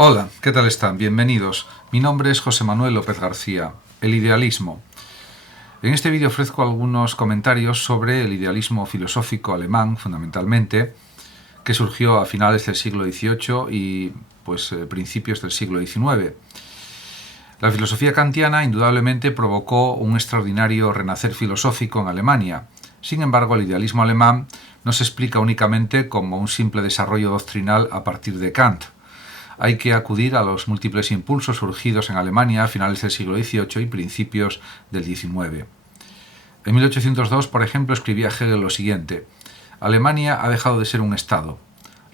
Hola, ¿qué tal están? Bienvenidos. Mi nombre es José Manuel López García. El idealismo. En este vídeo ofrezco algunos comentarios sobre el idealismo filosófico alemán, fundamentalmente, que surgió a finales del siglo XVIII y principios del siglo XIX. La filosofía kantiana indudablemente provocó un extraordinario renacer filosófico en Alemania. Sin embargo, el idealismo alemán no se explica únicamente como un simple desarrollo doctrinal a partir de Kant. Hay que acudir a los múltiples impulsos surgidos en Alemania a finales del siglo XVIII y principios del XIX. En 1802, por ejemplo, escribía Hegel lo siguiente: Alemania ha dejado de ser un Estado.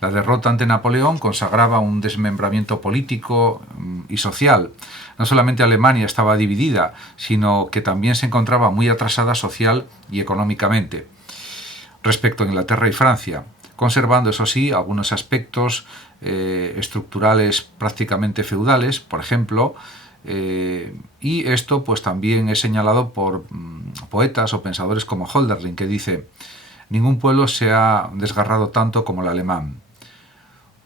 La derrota ante Napoleón consagraba un desmembramiento político y social. No solamente Alemania estaba dividida, sino que también se encontraba muy atrasada social y económicamente respecto a Inglaterra y Francia, conservando, eso sí, algunos aspectos estructurales prácticamente feudales, por ejemplo, y esto pues también es señalado por poetas o pensadores como Hölderlin, que dice: ningún pueblo se ha desgarrado tanto como el alemán.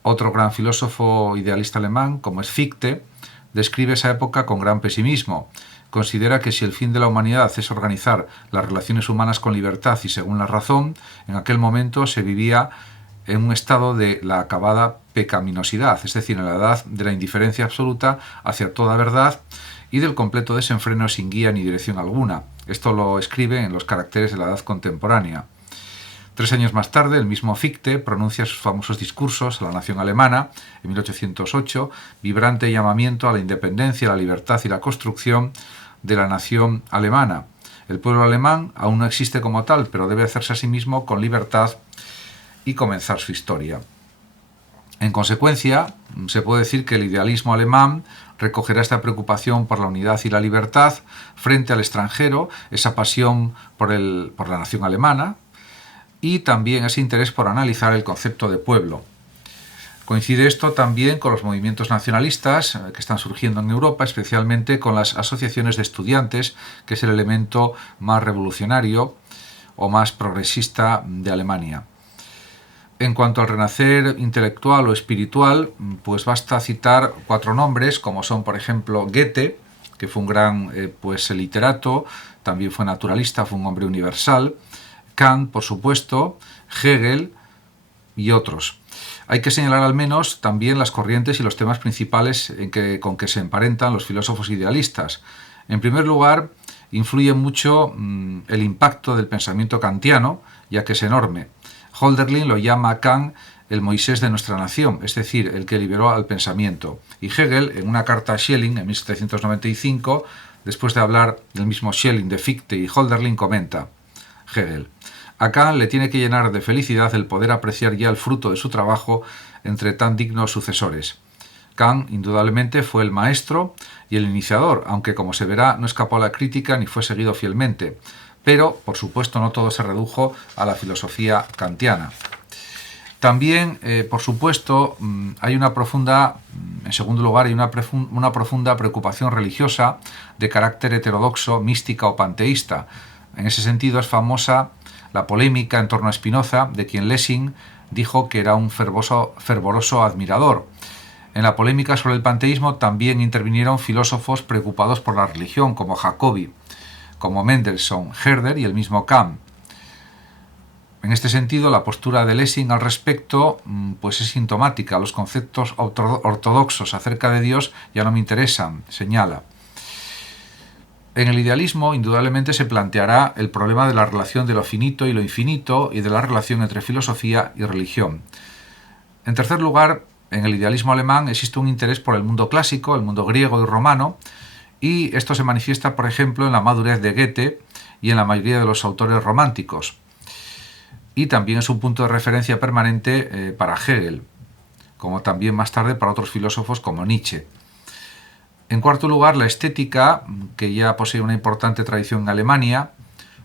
Otro gran filósofo idealista alemán, como es Fichte, describe esa época con gran pesimismo. Considera que si el fin de la humanidad es organizar las relaciones humanas con libertad y según la razón, en aquel momento se vivía en un estado de la acabada pecaminosidad, es decir, en la edad de la indiferencia absoluta hacia toda verdad y del completo desenfreno sin guía ni dirección alguna. Esto lo escribe en Los caracteres de la edad contemporánea. 3 años más tarde, el mismo Fichte pronuncia sus famosos discursos a la nación alemana, en 1808, vibrante llamamiento a la independencia, la libertad y la construcción de la nación alemana. El pueblo alemán aún no existe como tal, pero debe hacerse a sí mismo con libertad y comenzar su historia. En consecuencia, se puede decir que el idealismo alemán recogerá esta preocupación por la unidad y la libertad frente al extranjero, esa pasión por la nación alemana, y también ese interés por analizar el concepto de pueblo. Coincide esto también con los movimientos nacionalistas que están surgiendo en Europa, especialmente con las asociaciones de estudiantes, que es el elemento más revolucionario o más progresista de Alemania. En cuanto al renacer intelectual o espiritual, pues basta citar 4 nombres, como son, por ejemplo, Goethe, que fue un gran literato, también fue naturalista, fue un hombre universal; Kant, por supuesto; Hegel y otros. Hay que señalar al menos también las corrientes y los temas principales con que se emparentan los filósofos idealistas. En primer lugar, influye mucho el impacto del pensamiento kantiano, ya que es enorme. Hölderlin lo llama a Kant el Moisés de nuestra nación, es decir, el que liberó al pensamiento. Y Hegel, en una carta a Schelling en 1795, después de hablar del mismo Schelling de Fichte y Hölderlin, comenta Hegel: a Kant le tiene que llenar de felicidad el poder apreciar ya el fruto de su trabajo entre tan dignos sucesores. Kant indudablemente fue el maestro y el iniciador, aunque, como se verá, no escapó a la crítica ni fue seguido fielmente. Pero, por supuesto, no todo se redujo a la filosofía kantiana. También, por supuesto, en segundo lugar, hay una profunda preocupación religiosa de carácter heterodoxo, mística o panteísta. En ese sentido es famosa la polémica en torno a Spinoza, de quien Lessing dijo que era un fervoroso admirador. En la polémica sobre el panteísmo también intervinieron filósofos preocupados por la religión, como Jacobi, como Mendelssohn, Herder y el mismo Kant. En este sentido, la postura de Lessing al respecto es sintomática. Los conceptos ortodoxos acerca de Dios ya no me interesan, señala. En el idealismo, indudablemente, se planteará el problema de la relación de lo finito y lo infinito y de la relación entre filosofía y religión. En tercer lugar, en el idealismo alemán existe un interés por el mundo clásico, el mundo griego y romano, y esto se manifiesta, por ejemplo, en la madurez de Goethe y en la mayoría de los autores románticos. Y también es un punto de referencia permanente para Hegel, como también más tarde para otros filósofos como Nietzsche. En cuarto lugar, la estética, que ya posee una importante tradición en Alemania,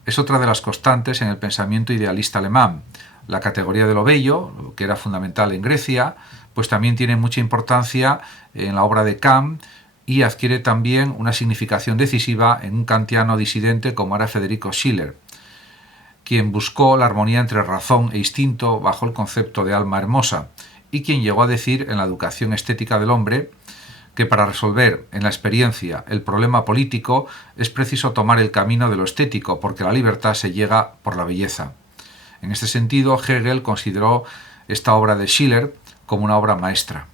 es otra de las constantes en el pensamiento idealista alemán. La categoría de lo bello, que era fundamental en Grecia, pues también tiene mucha importancia en la obra de Kant y adquiere también una significación decisiva en un kantiano disidente como era Federico Schiller, quien buscó la armonía entre razón e instinto bajo el concepto de alma hermosa y quien llegó a decir en la educación estética del hombre que para resolver en la experiencia el problema político es preciso tomar el camino de lo estético, porque la libertad se llega por la belleza. En este sentido, Hegel consideró esta obra de Schiller como una obra maestra.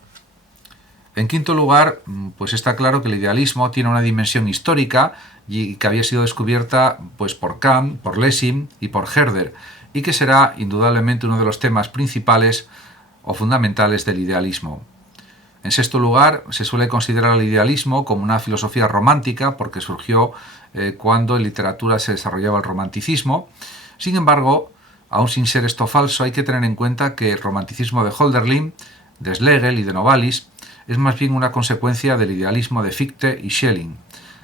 En quinto lugar, pues está claro que el idealismo tiene una dimensión histórica y que había sido descubierta pues por Kant, por Lessing y por Herder, y que será indudablemente uno de los temas principales o fundamentales del idealismo. En sexto lugar, se suele considerar el idealismo como una filosofía romántica porque surgió cuando en literatura se desarrollaba el romanticismo. Sin embargo, aun sin ser esto falso, hay que tener en cuenta que el romanticismo de Hölderlin, de Schlegel y de Novalis es más bien una consecuencia del idealismo de Fichte y Schelling.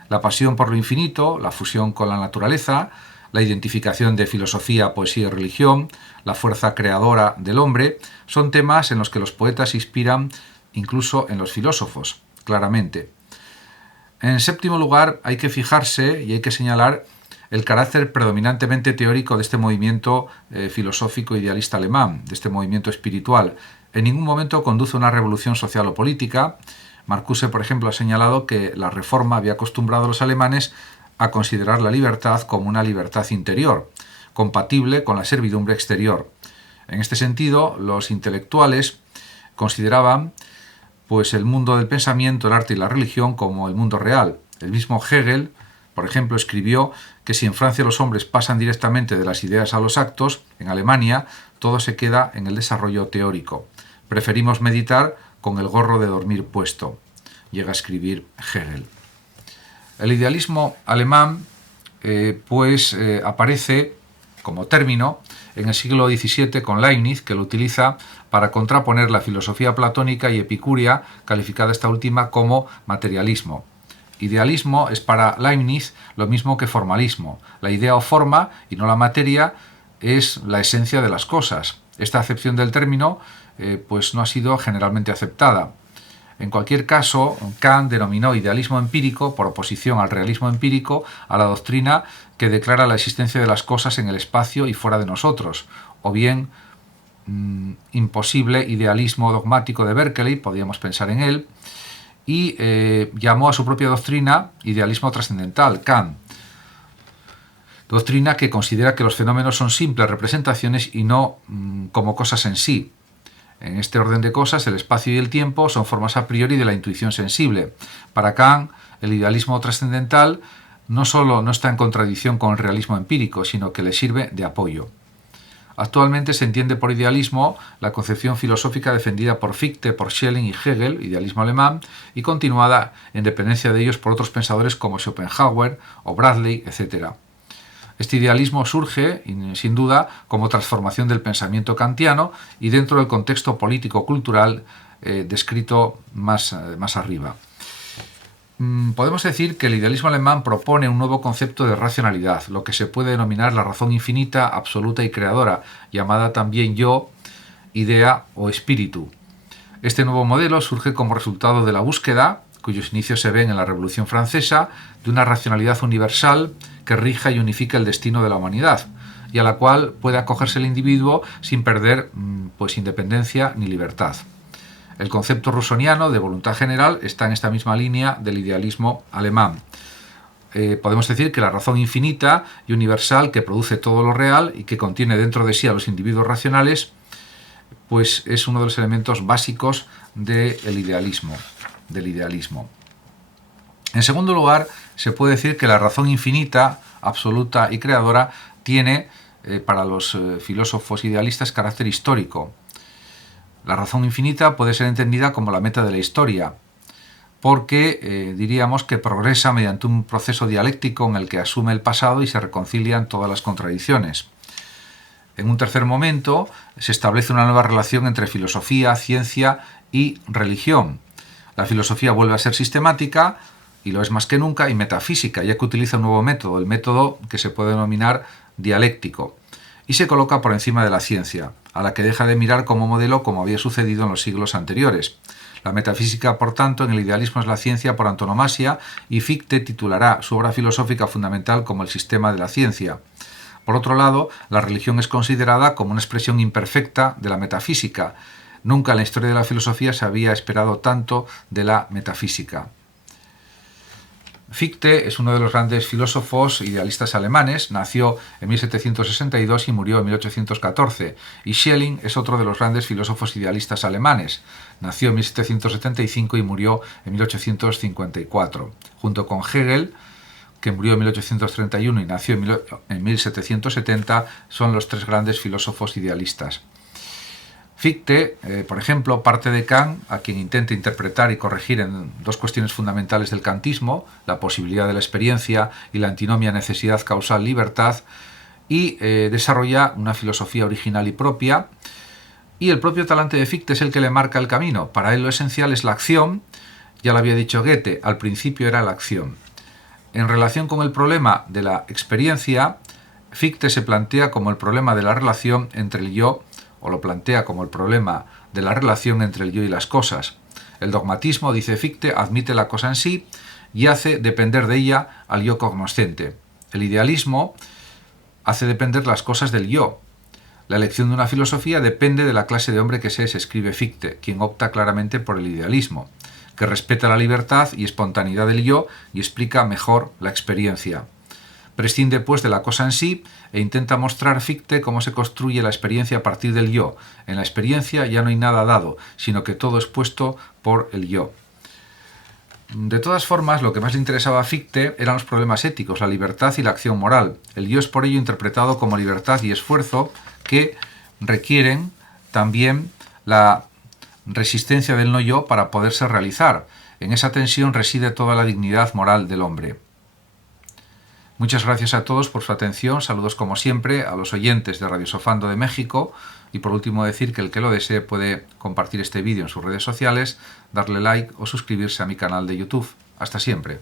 La pasión por lo infinito, la fusión con la naturaleza, la identificación de filosofía, poesía y religión, la fuerza creadora del hombre, son temas en los que los poetas se inspiran incluso en los filósofos, claramente. En séptimo lugar, hay que fijarse y hay que señalar el carácter predominantemente teórico de este movimiento filosófico idealista alemán, de este movimiento espiritual. En ningún momento conduce a una revolución social o política. Marcuse, por ejemplo, ha señalado que la Reforma había acostumbrado a los alemanes a considerar la libertad como una libertad interior, compatible con la servidumbre exterior. En este sentido, los intelectuales consideraban pues el mundo del pensamiento, el arte y la religión como el mundo real. El mismo Hegel, por ejemplo, escribió que si en Francia los hombres pasan directamente de las ideas a los actos, en Alemania todo se queda en el desarrollo teórico. Preferimos meditar con el gorro de dormir puesto, llega a escribir Hegel. El idealismo alemán aparece como término en el siglo XVII con Leibniz, que lo utiliza para contraponer la filosofía platónica y epicúrea, calificada esta última como materialismo. Idealismo es para Leibniz lo mismo que formalismo. La idea o forma, y no la materia, es la esencia de las cosas. Esta acepción del término pues no ha sido generalmente aceptada. En cualquier caso, Kant denominó idealismo empírico, por oposición al realismo empírico, a la doctrina que declara la existencia de las cosas en el espacio y fuera de nosotros, o bien imposible idealismo dogmático de Berkeley, podríamos pensar en él, y llamó a su propia doctrina idealismo trascendental, Kant, doctrina que considera que los fenómenos son simples representaciones y no como cosas en sí. En este orden de cosas, el espacio y el tiempo son formas a priori de la intuición sensible. Para Kant, el idealismo trascendental no solo no está en contradicción con el realismo empírico, sino que le sirve de apoyo. Actualmente se entiende por idealismo la concepción filosófica defendida por Fichte, por Schelling y Hegel, idealismo alemán, y continuada en dependencia de ellos por otros pensadores como Schopenhauer o Bradley, etc. Este idealismo surge, sin duda, como transformación del pensamiento kantiano y dentro del contexto político-cultural descrito más arriba. Podemos decir que el idealismo alemán propone un nuevo concepto de racionalidad, lo que se puede denominar la razón infinita, absoluta y creadora, llamada también yo, idea o espíritu. Este nuevo modelo surge como resultado de la búsqueda, cuyos inicios se ven en la Revolución Francesa, de una racionalidad universal que rija y unifica el destino de la humanidad y a la cual puede acogerse el individuo sin perder independencia ni libertad. El concepto rusoniano de voluntad general está en esta misma línea del idealismo alemán. Podemos decir que la razón infinita y universal que produce todo lo real y que contiene dentro de sí a los individuos racionales, pues es uno de los elementos básicos del idealismo. En segundo lugar, se puede decir que la razón infinita, absoluta y creadora tiene, para los filósofos idealistas, carácter histórico. La razón infinita puede ser entendida como la meta de la historia, porque diríamos que progresa mediante un proceso dialéctico en el que asume el pasado y se reconcilian todas las contradicciones. En un tercer momento, se establece una nueva relación entre filosofía, ciencia y religión. La filosofía vuelve a ser sistemática, y lo es más que nunca, y metafísica, ya que utiliza un nuevo método, el método que se puede denominar dialéctico, y se coloca por encima de la ciencia, a la que deja de mirar como modelo como había sucedido en los siglos anteriores. La metafísica, por tanto, en el idealismo es la ciencia por antonomasia, y Fichte titulará su obra filosófica fundamental como el sistema de la ciencia. Por otro lado, la religión es considerada como una expresión imperfecta de la metafísica, Nunca en la historia de la filosofía se había esperado tanto de la metafísica. Fichte es uno de los grandes filósofos idealistas alemanes, nació en 1762 y murió en 1814, y Schelling es otro de los grandes filósofos idealistas alemanes, nació en 1775 y murió en 1854, junto con Hegel, que murió en 1831 y nació en 1770, son los tres grandes filósofos idealistas. Fichte, por ejemplo, parte de Kant, a quien intenta interpretar y corregir en dos cuestiones fundamentales del kantismo, la posibilidad de la experiencia y la antinomia necesidad causal libertad, y desarrolla una filosofía original y propia. Y el propio talante de Fichte es el que le marca el camino. Para él lo esencial es la acción, ya lo había dicho Goethe, al principio era la acción. En relación con el problema de la experiencia, Fichte se plantea como el problema de la relación entre el yo, o lo plantea como el problema de la relación entre el yo y las cosas. El dogmatismo, dice Fichte, admite la cosa en sí y hace depender de ella al yo cognoscente. El idealismo hace depender las cosas del yo. La elección de una filosofía depende de la clase de hombre que se es, escribe Fichte, quien opta claramente por el idealismo, que respeta la libertad y espontaneidad del yo y explica mejor la experiencia. Prescinde pues de la cosa en sí e intenta mostrar Fichte cómo se construye la experiencia a partir del yo. En la experiencia ya no hay nada dado, sino que todo es puesto por el yo. De todas formas, lo que más le interesaba a Fichte eran los problemas éticos, la libertad y la acción moral. El yo es por ello interpretado como libertad y esfuerzo que requieren también la resistencia del no yo para poderse realizar. En esa tensión reside toda la dignidad moral del hombre. Muchas gracias a todos por su atención, saludos como siempre a los oyentes de Radio Sofando de México y por último decir que el que lo desee puede compartir este vídeo en sus redes sociales, darle like o suscribirse a mi canal de YouTube. Hasta siempre.